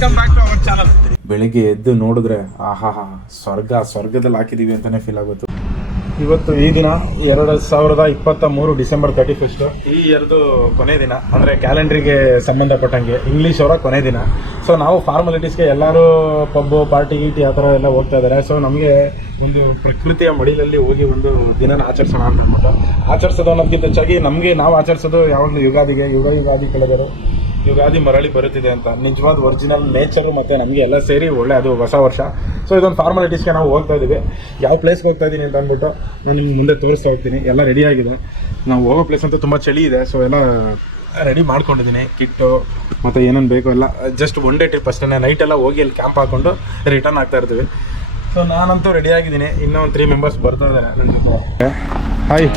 Welcome back to our channel. ಬೆಳಿಗ್ಗೆ ಎದ್ದು ನೋಡಿದ್ರೆ ಸ್ವರ್ಗದಲ್ಲಿ ಹಾಕಿದೀವಿ ಅಂತಾನೆ ಫೀಲ್ ಆಗುತ್ತೆ. ಇವತ್ತು ಈ ದಿನ 2023 ಡಿಸೆಂಬರ್ 31 ಈ ಇಯರ್ದು ಕೊನೆ ದಿನ, ಅಂದರೆ ಕ್ಯಾಲೆಂಡ್ರಿಗೆ ಸಂಬಂಧಪಟ್ಟಂಗೆ ಇಂಗ್ಲೀಷ್ ಅವರ ಕೊನೆ ದಿನ. ಸೊ ನಾವು ಫಾರ್ಮಾಲಿಟೀಸ್ಗೆ ಎಲ್ಲರೂ ಪಬ್ಬು ಪಾರ್ಟಿ ಗೀಟಿ ಆ ಥರ ಎಲ್ಲ ಹೋಗ್ತಾ ಇದ್ದಾರೆ. ಸೊ ನಮಗೆ ಒಂದು ಪ್ರಕೃತಿಯ ಮಡಿಲಲ್ಲಿ ಹೋಗಿ ಒಂದು ದಿನನ ಆಚರಿಸೋಣ ಅಂತ ಅಂದ್ಬಿಟ್ಟು ಆಚರಿಸೋದು ಅನ್ನೋದಕ್ಕಿಂತ ಹೆಚ್ಚಾಗಿ ನಮಗೆ ನಾವು ಆಚರಿಸೋದು ಯಾವಾಗಲೂ ಯುಗಾದಿಗೆ. ಯುಗಾದಿ ಕಳೆದರು, ಯುಗಾದಿ ಮರಳಿ ಬರುತ್ತಿದೆ ಅಂತ ನಿಜವಾದ ಒರಿಜಿನಲ್ ನೇಚರು ಮತ್ತು ನಮಗೆ ಎಲ್ಲ ಸೇರಿ ಒಳ್ಳೆ ಅದು ಹೊಸ ವರ್ಷ. ಸೊ ಇದೊಂದು ಫಾರ್ಮಾಲಿಟೀಸ್ಗೆ ನಾವು ಹೋಗ್ತಾ ಇದ್ದೀವಿ. ಯಾವ ಪ್ಲೇಸ್ಗೆ ಹೋಗ್ತಾ ಇದ್ದೀನಿ ಅಂತ ಅಂದ್ಬಿಟ್ಟು ನಾನು ನಿಮ್ಗೆ ಮುಂದೆ ತೋರಿಸ್ತಾ ಹೋಗ್ತೀನಿ. ಎಲ್ಲ ರೆಡಿ ಆಗಿದೆ. ನಾವು ಹೋಗೋ ಪ್ಲೇಸ್ ಅಂತೂ ತುಂಬ ಚಳಿ ಇದೆ. ಸೊ ಎಲ್ಲ ರೆಡಿ ಮಾಡ್ಕೊಂಡಿದ್ದೀನಿ, ಕಿಟ್ಟು ಮತ್ತು ಏನೇನು ಬೇಕು ಎಲ್ಲ. ಜಸ್ಟ್ ಒನ್ ಡೇ ಟ್ರಿಪ್ ಅಷ್ಟೇ. ನೈಟೆಲ್ಲ ಹೋಗಿ ಅಲ್ಲಿ ಕ್ಯಾಂಪ್ ಹಾಕ್ಕೊಂಡು ರಿಟರ್ನ್ ಆಗ್ತಾ ಇರ್ತೀವಿ. ಸೊ ನಾನಂತೂ ರೆಡಿ ಆಗಿದ್ದೀನಿ. ಇನ್ನೂ ಒಂದು 3 ಮೆಂಬರ್ಸ್ ಬರ್ತಾ ಇದ್ದಾರೆ ನನ್ನ ಜೊತೆ. ಹಾಯ್,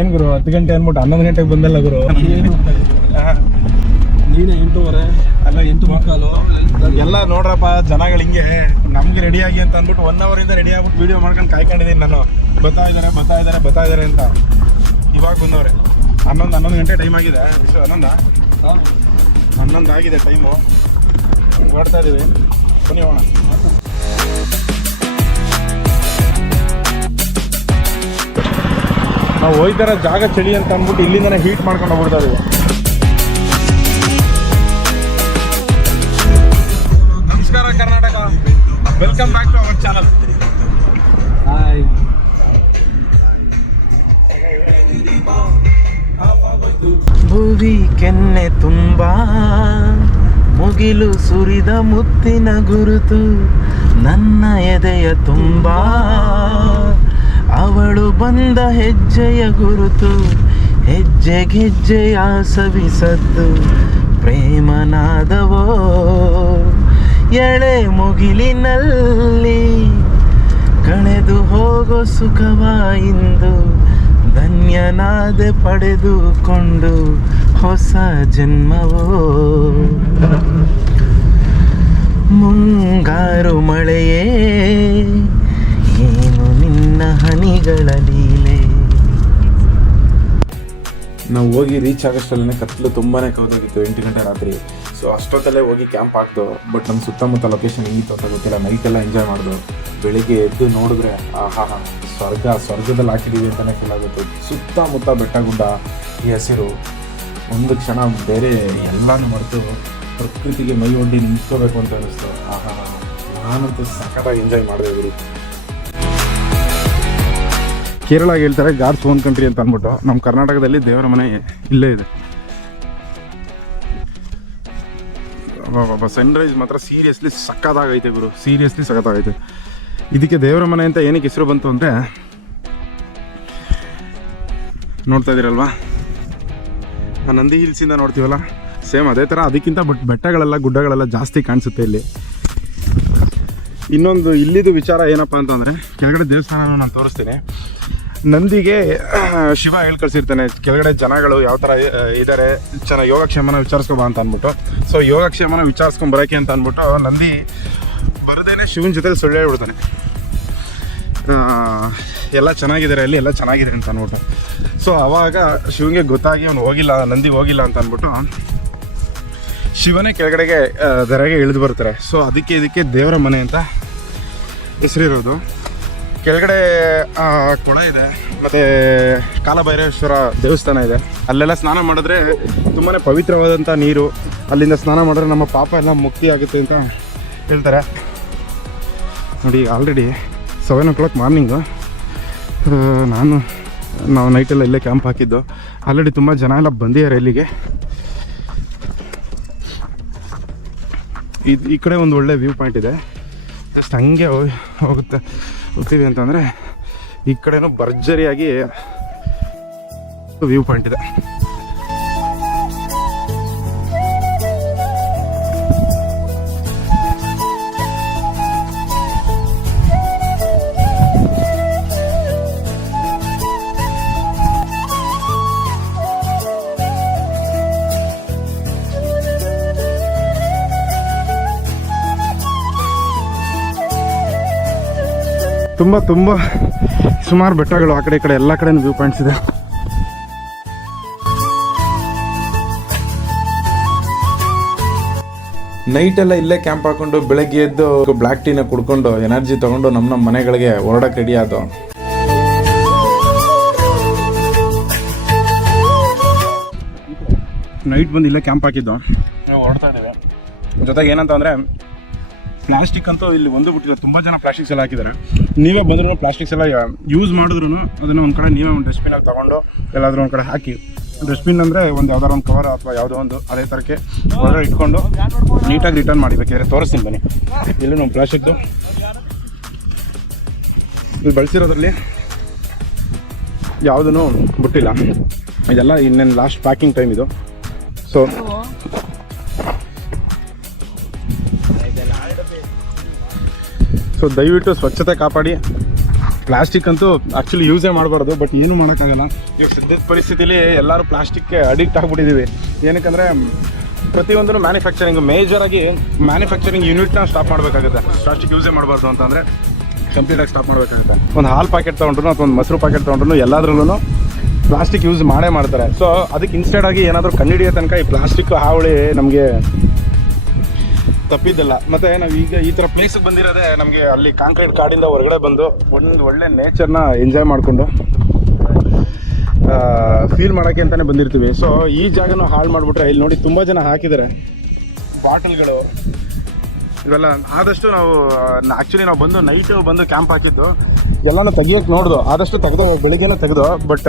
ಏನು ಗುರು 10 ಗಂಟೆ ಅಂದ್ಬಿಟ್ಟು 11 ಗಂಟೆಗೆ ಬಂದಲ್ಲ ಗುರು? ನೀನು 8:30 ಅಲ್ಲ 8:45 ಎಲ್ಲ ನೋಡ್ರಪ್ಪ ಜನಗಳು ಹಿಂಗೆ ನಮ್ಗೆ ರೆಡಿಯಾಗಿ ಅಂತ ಅಂದ್ಬಿಟ್ಟು 1 ಅವರಿಂದ ರೆಡಿ ಆಗ್ಬಿಟ್ಟು ವೀಡಿಯೋ ಮಾಡ್ಕೊಂಡು ಕಾಯ್ಕೊಂಡಿದ್ದೀನಿ ನಾನು. ಬರ್ತಾ ಇದ್ದಾರೆ ಅಂತ. ಇವಾಗ ಬಂದವ್ರೆ. 11 ಗಂಟೆ ಟೈಮ್ ಆಗಿದೆ. 11 ಆಗಿದೆ ಟೈಮು. ಓಡ್ತಾ ಇದ್ದೀವಿ. ಬನ್ನಿ ಹೋಗೋಣ. ನಾವು ಹೋಯ್ತಾರ ಜಾಗ ಚಳಿ ಅಂತ ಅಂದ್ಬಿಟ್ಟು ಇಲ್ಲಿಂದನೇ ಹೀಟ್ ಮಾಡ್ಕೊಂಡು ಹೋಗ್ಬಿಡ್ತಾ ಇದೀವಿ. ನಮಸ್ಕಾರ Karnataka, welcome back to our channel. Hi. Bhuvi ಕೆನ್ನೆ ತುಂಬಾ ಮುಗಿಲು ಸುರಿದ ಮುತ್ತಿನ ಗುರುತು, ನನ್ನ ಎದೆಯ ತುಂಬಾ ಅವಳು ಬಂದ ಹೆಜ್ಜೆಯ ಗುರುತು, ಹೆಜ್ಜೆಗೆಜ್ಜೆಯ ಸವಿಸದ್ದು ಪ್ರೇಮನಾದವೋ, ಎಳೆ ಮುಗಿಲಿನಲ್ಲಿ ಕಳೆದು ಹೋಗೋ ಸುಖವ ಇಂದು ಧನ್ಯನಾದೆ ಪಡೆದುಕೊಂಡು ಹೊಸ ಜನ್ಮವೋ. ಮುಂಗಾರು ಮಳೆಯೇ ಏನು ನಿನ್ನ ಹನಿಗಳ ಲೀಲೆ. ನಾವು ಹೋಗಿ ರೀಚ್ ಆಗೋಷ್ಟಲ್ಲೇ ಕತ್ಲು ತುಂಬಾ ಕೌದಾಗಿತ್ತು. 8 ಗಂಟೆ ರಾತ್ರಿ. ಸೊ ಅಷ್ಟೊತ್ತಲ್ಲೇ ಹೋಗಿ ಕ್ಯಾಂಪ್ ಹಾಕ್ದು. ಬಟ್ ನಮ್ಮ ಸುತ್ತಮುತ್ತ ಲೊಕೇಶನ್ ಹೆಂಗಿತ್ತು ಅಂತ ಗೊತ್ತಿಲ್ಲ. ನೈಟೆಲ್ಲ ಎಂಜಾಯ್ ಮಾಡಿದ್ರು. ಬೆಳಿಗ್ಗೆ ಎದ್ದು ನೋಡಿದ್ರೆ ಸ್ವರ್ಗದಲ್ಲಿ ಹಾಕಿದ್ದೀವಿ ಅಂತಲೇ ಫೀಲ್ ಆಗುತ್ತೆ. ಸುತ್ತಮುತ್ತ ಬೆಟ್ಟ ಗುಡ್ಡ, ಈ ಹಸಿರು, ಒಂದು ಕ್ಷಣ ಬೇರೆ ಎಲ್ಲನೂ ಮರೆತು ಪ್ರಕೃತಿಗೆ ಮೈ ಒಡ್ಡಿ ನಿಂತ್ಕೋಬೇಕು ಅಂತ ಅನ್ನಿಸ್ತು. ನಾನಂತೂ ಸಖತ್ತಾಗಿ ಎಂಜಾಯ್ ಮಾಡಿದೆ ಗುರು. ಕೇರಳಗೆ ಹೇಳ್ತಾರೆ ಗಾಡ್ಸ್ ಓನ್ ಕಂಟ್ರಿ ಅಂತ ಅಂದ್ಬಿಟ್ಟು. ನಮ್ಮ ಕರ್ನಾಟಕದಲ್ಲಿ ದೇವರ ಮನೆ ಇಲ್ಲೇ ಇದೆ. ಸನ್ರೈಸ್ ಮಾತ್ರ ಸೀರಿಯಸ್ಲಿ ಸಖತ್ತಾಗೈತೆ ಗುರು. ಸೀರಿಯಸ್ಲಿ ಸಖತ್ತಾಗೈತೆ. ಇದಕ್ಕೆ ದೇವರ ಮನೆ ಅಂತ ಏನಕ್ಕೆ ಹೆಸರು ಬಂತು ಅಂದರೆ, ನೋಡ್ತಾ ಇದ್ದೀರಲ್ವಾ ಆ ನಂದಿ ಹಿಲ್ಸಿಂದ ನೋಡ್ತೀವಲ್ಲ, ಸೇಮ್ ಅದೇ ಥರ. ಅದಕ್ಕಿಂತ ಬೆಟ್ಟಗಳೆಲ್ಲ ಗುಡ್ಡಗಳೆಲ್ಲ ಜಾಸ್ತಿ ಕಾಣಿಸುತ್ತೆ ಇಲ್ಲಿ. ಇನ್ನೊಂದು ಇಲ್ಲಿದು ವಿಚಾರ ಏನಪ್ಪ ಅಂತಂದರೆ, ಕೆಳಗಡೆ ದೇವಸ್ಥಾನ ನಾನು ತೋರಿಸ್ತೀನಿ. ನಂದಿಗೆ ಶಿವ ಹೇಳ್ಕಳಿಸಿರ್ತಾನೆ ಕೆಳಗಡೆ ಜನಗಳು ಯಾವ ಥರ ಇದ್ದಾರೆ, ಚೆನ್ನಾಗಿ ಯೋಗಕ್ಷೇಮನ ವಿಚಾರಿಸ್ಕೊಬಾ ಅಂತ ಅಂದ್ಬಿಟ್ಟು. ಸೊ ಯೋಗಕ್ಷೇಮನ ವಿಚಾರಿಸ್ಕೊಂಬರೋಕ್ಕೆ ಅಂತ ಅಂದ್ಬಿಟ್ಟು ನಂದಿ ಬರದೇನೆ ಶಿವನ ಜೊತೆ ಸುಳ್ಳು ಹೇಳ್ಬಿಡ್ತಾನೆ, ಎಲ್ಲ ಚೆನ್ನಾಗಿದ್ದಾರೆ ಅಲ್ಲಿ, ಎಲ್ಲ ಚೆನ್ನಾಗಿದೆ ಅಂತ ಅಂದ್ಬಿಟ್ಟು. ಸೊ ಆವಾಗ ಶಿವನಿಗೆ ಗೊತ್ತಾಗಿ ಅವನು ಹೋಗಿಲ್ಲ, ನಂದಿ ಹೋಗಿಲ್ಲ ಅಂತ ಅಂದ್ಬಿಟ್ಟು ಶಿವನೇ ಕೆಳಗಡೆಗೆ ದರೆಗೆ ಇಳಿದು ಬರ್ತಾರೆ. ಸೊ ಇದಕ್ಕೆ ದೇವರ ಮನೆ ಅಂತ ಹೆಸರಿರೋದು. ಕೆಳಗಡೆ ಕೊಳ ಇದೆ, ಮತ್ತು ಕಾಲಭೈರವೇಶ್ವರ ದೇವಸ್ಥಾನ ಇದೆ. ಅಲ್ಲೆಲ್ಲ ಸ್ನಾನ ಮಾಡಿದ್ರೆ ತುಂಬಾ ಪವಿತ್ರವಾದಂಥ ನೀರು. ಅಲ್ಲಿಂದ ಸ್ನಾನ ಮಾಡಿದ್ರೆ ನಮ್ಮ ಪಾಪ ಎಲ್ಲ ಮುಕ್ತಿ ಆಗುತ್ತೆ ಅಂತ ಹೇಳ್ತಾರೆ. ನೋಡಿ ಆಲ್ರೆಡಿ 7 o'clock ಮಾರ್ನಿಂಗು. ನಾವು ನೈಟೆಲ್ಲ ಇಲ್ಲೇ ಕ್ಯಾಂಪ್ ಹಾಕಿದ್ದು. ಆಲ್ರೆಡಿ ತುಂಬ ಜನ ಎಲ್ಲ ಬಂದಿದ್ದಾರೆ ಇಲ್ಲಿಗೆ. ಈ ಕಡೆ ಒಂದು ಒಳ್ಳೆ ವ್ಯೂ ಪಾಯಿಂಟ್ ಇದೆ. ಜಸ್ಟ್ ಹಂಗೆ ಹೋಗ್ತೀವಿ ಅಂತಂದರೆ ಈ ಕಡೆನೂ ಭರ್ಜರಿಯಾಗಿ ವ್ಯೂ ಪಾಯಿಂಟ್ ಇದೆ. ತುಂಬ ಸುಮಾರು ಬೆಟ್ಟಗಳು ಆ ಕಡೆ ಈ ಕಡೆ ಎಲ್ಲ ಕಡೆ ವ್ಯೂ ಪಾಯಿಂಟ್ಸ್ ಇದೆ. ನೈಟೆಲ್ಲ ಇಲ್ಲೇ ಕ್ಯಾಂಪ್ ಹಾಕೊಂಡು ಬೆಳಗ್ಗೆ ಎದ್ದು ಬ್ಲ್ಯಾಕ್ ಟೀನ ಕುಡ್ಕೊಂಡು ಎನರ್ಜಿ ತಗೊಂಡು ನಮ್ಮ ಮನೆಗಳಿಗೆ ಹೊರಡಕ್ಕೆ ರೆಡಿ ಆದೋ. ನೈಟ್ ಬಂದು ಇಲ್ಲೇ ಕ್ಯಾಂಪ್ ಹಾಕಿದ್ದು ಹೊರಡ್ತಾ ಇದ್ದೇವೆ. ಜೊತೆಗೆ ಏನಂತ ಅಂದರೆ ಪ್ಲಾಸ್ಟಿಕ್ ಅಂತೂ ಇಲ್ಲಿ ಒಂದು ಬಿಟ್ಟಿದೆ, ತುಂಬ ಜನ ಪ್ಲಾಸ್ಟಿಕ್ಸ್ ಎಲ್ಲ ಹಾಕಿದ್ದಾರೆ. ನೀವೇ ಬಂದ್ರೂ ಪ್ಲಾಸ್ಟಿಕ್ಸ್ ಎಲ್ಲ ಯೂಸ್ ಮಾಡಿದ್ರು ಅದನ್ನು ಒಂದು ಕಡೆ ನೀವೇ ಒಂದು ಡಸ್ಟ್ಬಿನಲ್ಲಿ ತೊಗೊಂಡು ಎಲ್ಲಾದರೂ ಒಂದು ಕಡೆ ಹಾಕಿ. ಡಸ್ಟ್ಬಿನ್ ಅಂದರೆ ಒಂದು ಯಾವ್ದಾದ್ರು ಒಂದು ಕವರ್ ಅಥವಾ ಯಾವುದೋ ಒಂದು ಅದೇ ಥರಕ್ಕೆ ಹೊರಗಡೆ ಇಟ್ಕೊಂಡು ನೀಟಾಗಿ ರಿಟರ್ನ್ ಮಾಡಿ. ಬೇಕಾದ್ರೆ ತೋರಿಸ್ತೀನಿ ಬನ್ನಿ. ಇಲ್ಲಿ ನಮ್ಮ ಪ್ಲಾಸ್ಟಿಕ್ದು ಇಲ್ಲಿ ಬಳಸಿರೋದ್ರಲ್ಲಿ ಯಾವುದೂ ಬಿಟ್ಟಿಲ್ಲ. ಇದೆಲ್ಲ ಇನ್ನೇನು ಲಾಸ್ಟ್ ಪ್ಯಾಕಿಂಗ್ ಟೈಮ್ ಇದು. ಸೊ ದಯವಿಟ್ಟು ಸ್ವಚ್ಛತೆ ಕಾಪಾಡಿ. ಪ್ಲಾಸ್ಟಿಕ್ ಅಂತೂ ಆ್ಯಕ್ಚುಲಿ ಯೂಸೇ ಮಾಡಬಾರ್ದು, ಬಟ್ ಏನೂ ಮಾಡೋಕ್ಕಾಗಲ್ಲ. ಈಗ ಸದ್ಯದ ಪರಿಸ್ಥಿತಿಲಿ ಎಲ್ಲರೂ ಪ್ಲಾಸ್ಟಿಕ್ಗೆ ಅಡಿಕ್ಟ್ ಆಗಿಬಿಟ್ಟಿದ್ದೀವಿ. ಏನಕ್ಕಂದರೆ ಪ್ರತಿಯೊಂದೂ ಮೇಜರಾಗಿ ಮ್ಯಾನುಫ್ಯಾಕ್ಚರಿಂಗ್ ಯೂನಿಟ್ನ ಸ್ಟಾಪ್ ಮಾಡಬೇಕಾಗುತ್ತೆ. ಪ್ಲಾಸ್ಟಿಕ್ ಯೂಸೇ ಮಾಡಬಾರ್ದು ಅಂತಂದರೆ ಕಂಪ್ಲೀಟಾಗಿ ಸ್ಟಾಪ್ ಮಾಡಬೇಕಾಗುತ್ತೆ. ಒಂದು ಹಾಲು ಪ್ಯಾಕೆಟ್ ತೊಗೊಂಡ್ರು ಅಥವಾ ಒಂದು ಮೊಸರು ಪ್ಯಾಕೆಟ್ ತೊಗೊಂಡ್ರು ಎಲ್ಲದ್ರಲ್ಲೂ ಪ್ಲಾಸ್ಟಿಕ್ ಯೂಸ್ ಮಾಡ್ತಾರೆ. ಸೊ ಅದಕ್ಕೆ ಇನ್ಸ್ಟೆಡ್ ಆಗಿ ಏನಾದರೂ ಕಂಡುಹಿಡಿಯೋ ತನಕ ಈ ಪ್ಲಾಸ್ಟಿಕ್ ಹಾವಳಿ ನಮಗೆ ತಪ್ಪಿದ್ದಲ್ಲ. ಮತ್ತು ನಾವು ಈಗ ಈ ಥರ ಪ್ಲೇಸಿಗೆ ಬಂದಿರೋದೇ ನಮಗೆ ಅಲ್ಲಿ ಕಾಂಕ್ರೀಟ್ ಕಾಡಿಂದ ಹೊರಗಡೆ ಬಂದು ಒಂದು ಒಳ್ಳೆ ನೇಚರ್ನ ಎಂಜಾಯ್ ಮಾಡಿಕೊಂಡು ಫೀಲ್ ಮಾಡೋಕ್ಕೆ ಅಂತಲೇ ಬಂದಿರ್ತೀವಿ. ಸೊ ಈ ಜಾಗನೂ ಹಾಳು ಮಾಡಿಬಿಟ್ರೆ ಇಲ್ಲಿ ನೋಡಿ ತುಂಬ ಜನ ಹಾಕಿದ್ದಾರೆ ಬಾಟಲ್ಗಳು ಇವೆಲ್ಲ. ಆದಷ್ಟು ಆ್ಯಕ್ಚುಲಿ ನಾವು ಬಂದು ನೈಟು ಬಂದು ಕ್ಯಾಂಪ್ ಹಾಕಿದ್ದು ಎಲ್ಲನೂ ತೆಗಿಯೋಕ್ಕೆ ನೋಡ್ದು, ಆದಷ್ಟು ತೆಗೆದು ಬೆಳಿಗ್ಗೆನೇ ತೆಗೆದು, ಬಟ್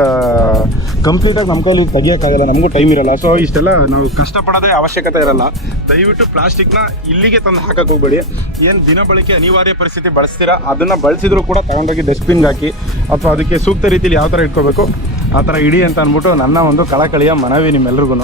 ಕಂಪ್ಲೀಟಾಗಿ ನಮ್ಮ ಕೈಲಿ ತೆಗಿಯೋಕ್ಕಾಗಲ್ಲ, ನಮಗೂ ಟೈಮ್ ಇರಲ್ಲ. ಸೊ ಇಷ್ಟೆಲ್ಲ ನಾವು ಕಷ್ಟಪಡೋದೇ ಅವಶ್ಯಕತೆ ಇರಲ್ಲ. ದಯವಿಟ್ಟು ಪ್ಲಾಸ್ಟಿಕ್ನ ಇಲ್ಲಿಗೆ ತಂದು ಹಾಕಕ್ಕೆ ಹೋಗ್ಬೇಡಿ. ಏನು ದಿನ ಬಳಕೆ ಅನಿವಾರ್ಯ ಪರಿಸ್ಥಿತಿ ಬಳಸ್ತೀರಾ ಅದನ್ನು ಬಳಸಿದ್ರು ಕೂಡ ತಗೊಂಡೋಗಿ ಡಸ್ಟ್ಬಿನ್ಗೆ ಹಾಕಿ ಅಥವಾ ಅದಕ್ಕೆ ಸೂಕ್ತ ರೀತಿಯಲ್ಲಿ ಯಾವ ಥರ ಇಟ್ಕೋಬೇಕು ಆ ಥರ ಇಡಿ ಅಂತ ಅಂದ್ಬಿಟ್ಟು ನನ್ನ ಒಂದು ಕಳಕಳಿಯ ಮನವಿ ನಿಮ್ಮೆಲ್ರಿಗೂ.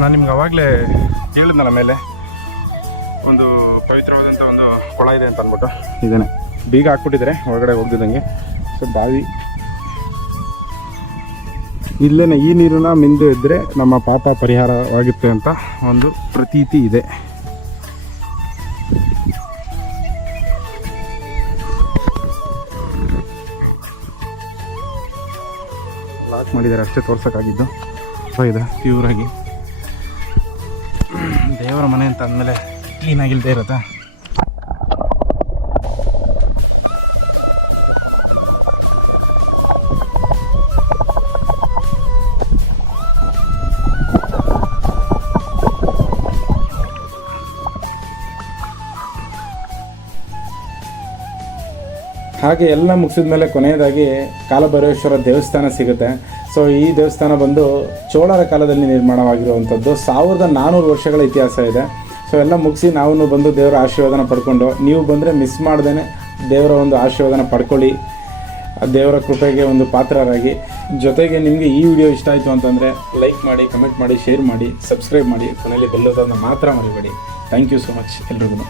ನಾನು ನಿಮ್ಗೆ ಅವಾಗಲೇ ಹೇಳಿದ್ನಲ್ಲ ಮೇಲೆ ಒಂದು ಪವಿತ್ರವಾದಂಥ ಒಂದು ಕೊಳ ಇದೆ ಅಂತ ಅಂದ್ಬಿಟ್ಟು ಇದೇನೆ ಬೀಗ ಹಾಕ್ಬಿಟ್ಟಿದ್ದಾರೆ ಹೊರಗಡೆ ಹೋಗ್ದಿದ್ದಂಗೆ. ಸೊ ಬಾವಿ ಇಲ್ಲೇನೆ ಈ ನೀರನ್ನ ಮಿಂದು ಇದ್ದರೆ ನಮ್ಮ ಪಾಪ ಪರಿಹಾರವಾಗುತ್ತೆ ಅಂತ ಒಂದು ಪ್ರತೀತಿ ಇದೆ. ಲಾಕ್ ಮಾಡಿದ್ದಾರೆ ಅಷ್ಟೇ ತೋರ್ಸೋಕ್ಕಾಗಿದ್ದು. ಸೊ ಇದೆ ಪ್ಯೂರಾಗಿ ದೇವರ ಮನೆ ಅಂತ ಅಂದಮೇಲೆ ಕ್ಲೀನಾಗಿಲ್ಲದೆ ಇರುತ್ತೆ. ಹಾಗೆ ಎಲ್ಲ ಮುಗಿಸಿದ ಮೇಲೆ ಕೊನೆಯದಾಗಿ ಕಾಲಭೈರವೇಶ್ವರ ದೇವಸ್ಥಾನ ಸಿಗುತ್ತೆ. ಸೊ ಈ ದೇವಸ್ಥಾನ ಬಂದು ಚೋಳರ ಕಾಲದಲ್ಲಿ ನಿರ್ಮಾಣವಾಗಿರುವಂಥದ್ದು. 1400 ವರ್ಷಗಳ ಇತಿಹಾಸ ಇದೆ. ಸೊ ಎಲ್ಲ ಮುಗಿಸಿ ನಾವು ಬಂದು ದೇವರ ಆಶೀರ್ವಾದನ ಪಡ್ಕೊಂಡು, ನೀವು ಬಂದರೆ ಮಿಸ್ ಮಾಡ್ದೇ ದೇವರ ಒಂದು ಆಶೀರ್ವಾದನ ಪಡ್ಕೊಳ್ಳಿ, ದೇವರ ಕೃಪೆಗೆ ಒಂದು ಪಾತ್ರರಾಗಿ. ಜೊತೆಗೆ ನಿಮಗೆ ಈ ವಿಡಿಯೋ ಇಷ್ಟ ಆಯಿತು ಅಂತಂದರೆ ಲೈಕ್ ಮಾಡಿ, ಕಮೆಂಟ್ ಮಾಡಿ, ಶೇರ್ ಮಾಡಿ, ಸಬ್ಸ್ಕ್ರೈಬ್ ಮಾಡಿ, ಕೊನೆಯಲ್ಲಿ ಬೆಲ್ ಬಟನ್ ಮಾತ್ರ ಮರಿಬೇಡಿ. ಥ್ಯಾಂಕ್ ಯು ಸೊ ಮಚ್ ಎಲ್ರಿಗೂ.